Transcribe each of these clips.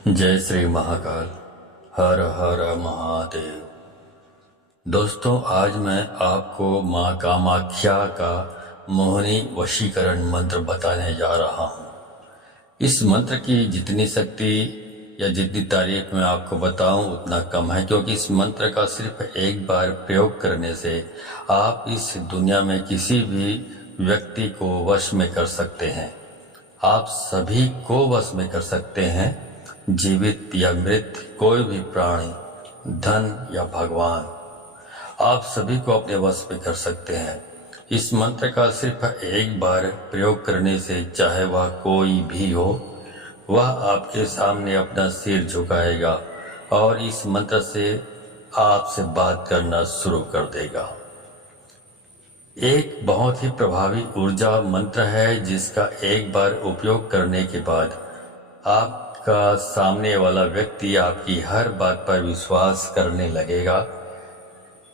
जय श्री महाकाल। हर हर महादेव। दोस्तों, आज मैं आपको माँ कामाख्या का मोहिनी वशीकरण मंत्र बताने जा रहा हूँ। इस मंत्र की जितनी शक्ति या जितनी तारीफ मैं आपको बताऊं उतना कम है, क्योंकि इस मंत्र का सिर्फ एक बार प्रयोग करने से आप इस दुनिया में किसी भी व्यक्ति को वश में कर सकते हैं। आप सभी को वश में कर सकते हैं, जीवित या मृत, कोई भी प्राणी, धन या भगवान, आप सभी को अपने वश में कर सकते हैं। इस मंत्र का सिर्फ एक बार प्रयोग करने से चाहे वह कोई भी हो, वह आपके सामने अपना सिर झुकाएगा और इस मंत्र से आपसे बात करना शुरू कर देगा। एक बहुत ही प्रभावी ऊर्जा मंत्र है, जिसका एक बार उपयोग करने के बाद आपका सामने वाला व्यक्ति आपकी हर बात पर विश्वास करने लगेगा।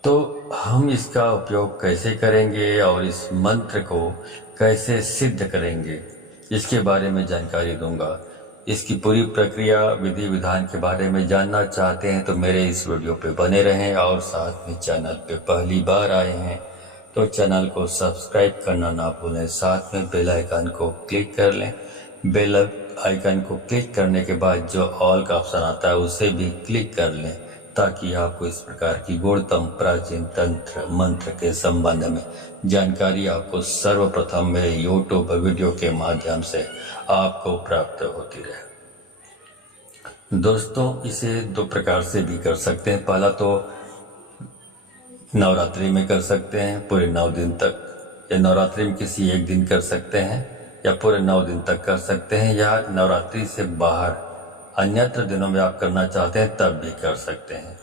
तो हम इसका उपयोग कैसे करेंगे और इस मंत्र को कैसे सिद्ध करेंगे, इसके बारे में जानकारी दूंगा। इसकी पूरी प्रक्रिया, विधि विधान के बारे में जानना चाहते हैं तो मेरे इस वीडियो पे बने रहें, और साथ में चैनल पे पहली बार आए हैं तो चैनल को सब्सक्राइब करना ना भूलें। साथ में बेल आइकन को क्लिक कर लें। बेल आइकन को क्लिक करने के बाद जो ऑल का ऑप्शन आता है उसे भी क्लिक कर लें, ताकि आपको इस प्रकार की गुणतम प्राचीन तंत्र मंत्र के संबंध में जानकारी आपको सर्वप्रथम मेरे यूट्यूब वीडियो के माध्यम से आपको प्राप्त होती रहे। दोस्तों, इसे दो प्रकार से भी कर सकते हैं। पहला तो नवरात्रि में कर सकते हैं पूरे 9 दिन तक, या नवरात्रि में किसी एक दिन कर सकते हैं, या पूरे 9 दिन तक कर सकते हैं, या नवरात्रि से बाहर अन्यत्र दिनों में आप करना चाहते हैं तब भी कर सकते हैं।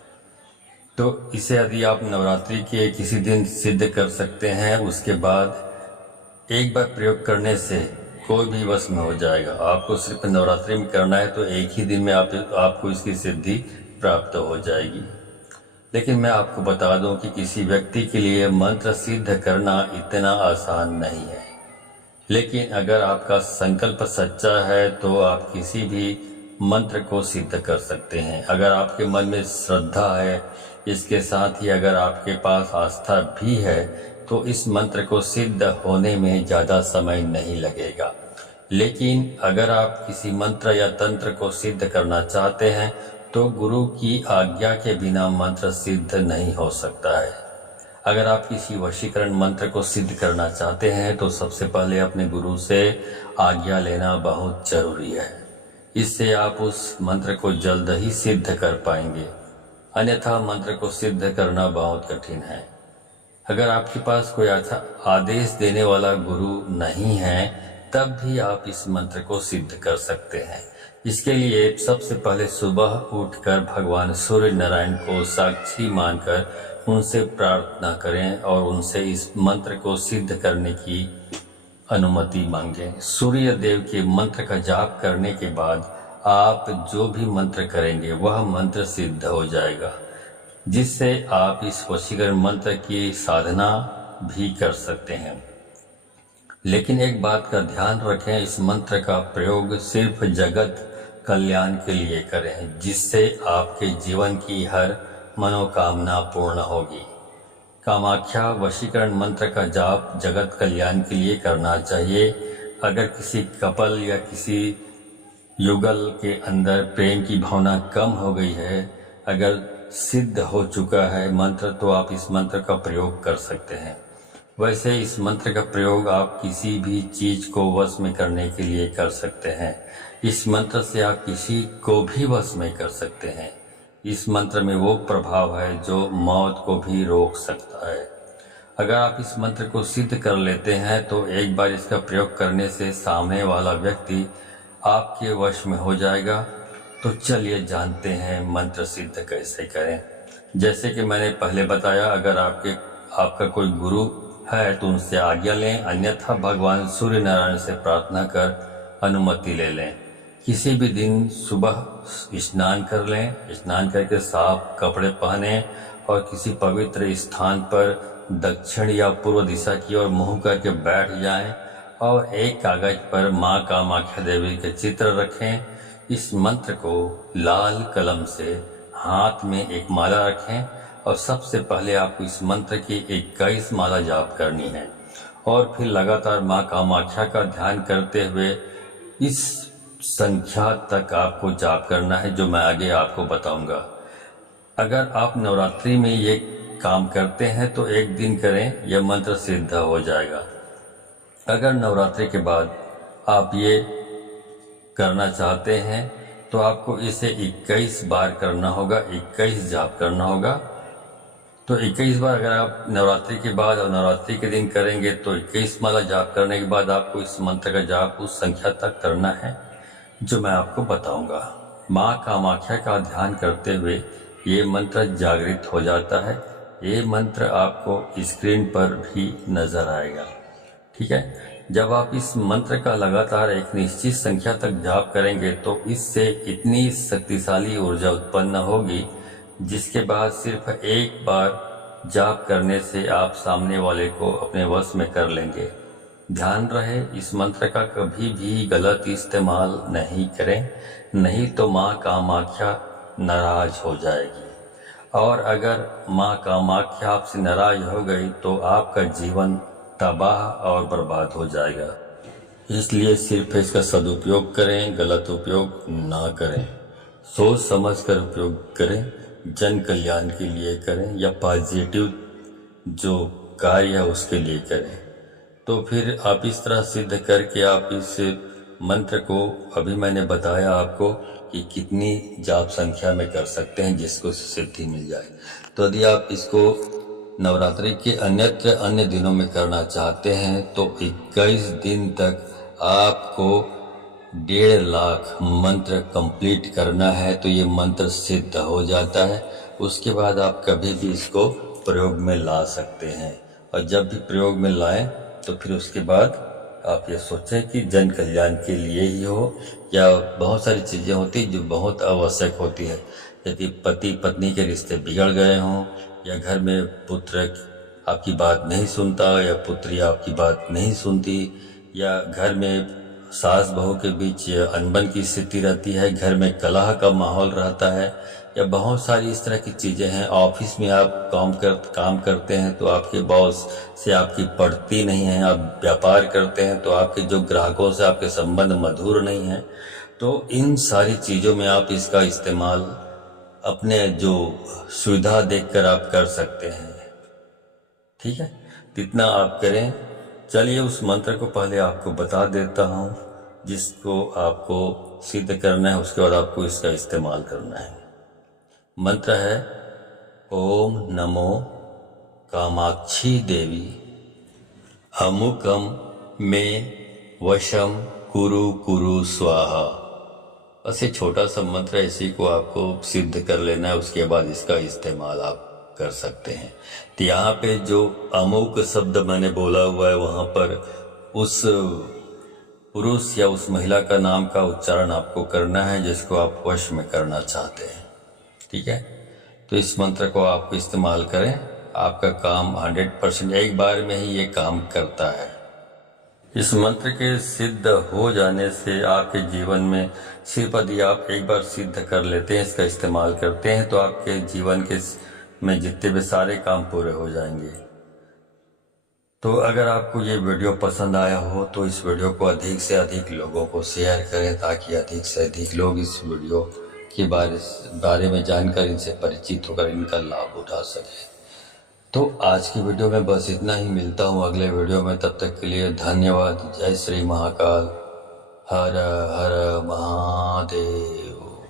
तो इसे यदि आप नवरात्रि के किसी दिन सिद्ध कर सकते हैं, उसके बाद एक बार प्रयोग करने से कोई भी वश में हो जाएगा। आपको सिर्फ नवरात्रि में करना है तो एक ही दिन में आपको इसकी सिद्धि प्राप्त हो जाएगी। लेकिन मैं आपको बता दूं कि किसी व्यक्ति के लिए मंत्र सिद्ध करना इतना आसान नहीं है। लेकिन अगर आपका संकल्प सच्चा है तो आप किसी भी मंत्र को सिद्ध कर सकते हैं। अगर आपके मन में श्रद्धा है, इसके साथ ही अगर आपके पास आस्था भी है, तो इस मंत्र को सिद्ध होने में ज़्यादा समय नहीं लगेगा। लेकिन अगर आप किसी मंत्र या तंत्र को सिद्ध करना चाहते हैं तो गुरु की आज्ञा के बिना मंत्र सिद्ध नहीं हो सकता है। अगर आप किसी वशीकरण मंत्र को सिद्ध करना चाहते हैं तो सबसे पहले अपने गुरु से आज्ञा लेना बहुत जरूरी है। इससे आप उस मंत्र को जल्द ही सिद्ध कर पाएंगे, अन्यथा मंत्र को सिद्ध करना बहुत कठिन है। अगर आपके पास कोई अच्छा आदेश देने वाला गुरु नहीं है, तब भी आप इस मंत्र को सिद्ध कर सकते हैं। इसके लिए सबसे पहले सुबह उठकर भगवान सूर्य नारायण को साक्षी मानकर उनसे प्रार्थना करें और उनसे इस मंत्र को सिद्ध करने की अनुमति मांगें। सूर्य देव के मंत्र का जाप करने के बाद आप जो भी मंत्र करेंगे वह मंत्र सिद्ध हो जाएगा, जिससे आप इस वशीकरण मंत्र की साधना भी कर सकते हैं। लेकिन एक बात का ध्यान रखें, इस मंत्र का प्रयोग सिर्फ जगत कल्याण के लिए करें, जिससे आपके जीवन की हर मनोकामना पूर्ण होगी। कामाख्या वशीकरण मंत्र का जाप जगत कल्याण के लिए करना चाहिए। अगर किसी कपल या किसी युगल के अंदर प्रेम की भावना कम हो गई है, अगर सिद्ध हो चुका है मंत्र, तो आप इस मंत्र का प्रयोग कर सकते हैं। वैसे इस मंत्र का प्रयोग आप किसी भी चीज को वश में करने के लिए कर सकते हैं। इस मंत्र से आप किसी को भी वश में कर सकते हैं। इस मंत्र में वो प्रभाव है जो मौत को भी रोक सकता है। अगर आप इस मंत्र को सिद्ध कर लेते हैं तो एक बार इसका प्रयोग करने से सामने वाला व्यक्ति आपके वश में हो जाएगा। तो चलिए जानते हैं मंत्र सिद्ध कैसे करें। जैसे कि मैंने पहले बताया, अगर आपका कोई गुरु है तो उनसे आज्ञा लें, अन्यथा भगवान सूर्य नारायण से प्रार्थना कर अनुमति ले लें। किसी भी दिन सुबह स्नान कर लें, स्नान करके साफ कपड़े पहने और किसी पवित्र स्थान पर दक्षिण या पूर्व दिशा की ओर मुंह करके बैठ जाएं और एक कागज पर माँ कामाख्या देवी के चित्र रखें। इस मंत्र को लाल कलम से हाथ में एक माला रखें और सबसे पहले आपको इस मंत्र की 21 माला जाप करनी है और फिर लगातार माँ कामाख्या का ध्यान करते हुए इस संख्या तक आपको जाप करना है जो मैं आगे आपको बताऊंगा। अगर आप नवरात्रि में ये काम करते हैं तो एक दिन करें, यह मंत्र सिद्ध हो जाएगा। अगर नवरात्रि के बाद आप ये करना चाहते हैं तो आपको इसे 21 बार करना होगा, 21 जाप करना होगा। तो 21 बार अगर आप नवरात्रि के बाद और नवरात्रि के दिन करेंगे तो 21 माला जाप करने के बाद आपको इस मंत्र का जाप उस संख्या तक करना है जो मैं आपको बताऊंगा। माँ कामाख्या का ध्यान करते हुए ये मंत्र जागृत हो जाता है। ये मंत्र आपको स्क्रीन पर भी नजर आएगा, ठीक है। जब आप इस मंत्र का लगातार एक निश्चित संख्या तक जाप करेंगे तो इससे इतनी शक्तिशाली ऊर्जा उत्पन्न होगी जिसके बाद सिर्फ एक बार जाप करने से आप सामने वाले को अपने वश में कर लेंगे। ध्यान रहे, इस मंत्र का कभी भी गलत इस्तेमाल नहीं करें, नहीं तो माँ कामाख्या नाराज हो जाएगी और अगर माँ कामाख्या आपसे नाराज हो गई तो आपका जीवन तबाह और बर्बाद हो जाएगा। इसलिए सिर्फ इसका सदुपयोग करें, गलत उपयोग ना करें। सोच समझ कर उपयोग करें, जन कल्याण के लिए करें या पॉजिटिव जो कार्य है उसके लिए करें। तो फिर आप इस तरह सिद्ध करके आप इस मंत्र को, अभी मैंने बताया आपको कि कितनी जाप संख्या में कर सकते हैं जिसको सिद्धि मिल जाए। तो यदि आप इसको नवरात्रि के अन्य दिनों में करना चाहते हैं तो 21 दिन तक आपको 1.5 लाख मंत्र कंप्लीट करना है तो ये मंत्र सिद्ध हो जाता है। उसके बाद आप कभी भी इसको प्रयोग में ला सकते हैं और जब भी प्रयोग में लाएं तो फिर उसके बाद आप ये सोचें कि जन कल्याण के लिए ही हो या बहुत सारी चीज़ें होती जो बहुत आवश्यक होती है। यदि पति पत्नी के रिश्ते बिगड़ गए हों या घर में पुत्र आपकी बात नहीं सुनता या पुत्री आपकी बात नहीं सुनती या घर में सास बहू के बीच अनबन की स्थिति रहती है, घर में कलह का माहौल रहता है या बहुत सारी इस तरह की चीज़ें हैं। ऑफिस में आप काम करते हैं तो आपके बॉस से आपकी पड़ती नहीं है, आप व्यापार करते हैं तो आपके जो ग्राहकों से आपके संबंध मधुर नहीं है। तो इन सारी चीज़ों में आप इसका इस्तेमाल अपने जो सुविधा देखकर आप कर सकते हैं, ठीक है। जितना आप करें। चलिए उस मंत्र को पहले आपको बता देता हूँ जिसको आपको सिद्ध करना है, उसके बाद आपको इसका इस्तेमाल करना है। मंत्र है ओम नमो कामाक्षी देवी अमुकम में वशम कुरु कुरु स्वाहा। बस ये छोटा सा मंत्र है, इसी को आपको सिद्ध कर लेना है, उसके बाद इसका इस्तेमाल आप कर सकते हैं। तो यहाँ पे जो अमुक शब्द मैंने बोला हुआ है वहाँ पर उस पुरुष या उस महिला का नाम का उच्चारण आपको करना है जिसको आप वश में करना चाहते हैं, ठीक है। तो इस मंत्र को आप इस्तेमाल करें, आपका काम 100% एक बार में ही ये काम करता है। इस मंत्र के सिद्ध हो जाने से आपके जीवन में सिर्फ यदि आप एक बार सिद्ध कर लेते हैं, इसका इस्तेमाल करते हैं तो आपके जीवन के में जितने भी सारे काम पूरे हो जाएंगे। तो अगर आपको ये वीडियो पसंद आया हो तो इस वीडियो को अधिक से अधिक लोगों को शेयर करें ताकि अधिक से अधिक लोग इस वीडियो के बारे में जानकर इनसे परिचित होकर इनका लाभ उठा सकें। तो आज की वीडियो में बस इतना ही। मिलता हूँ अगले वीडियो में, तब तक के लिए धन्यवाद। जय श्री महाकाल। हर हर महादेव।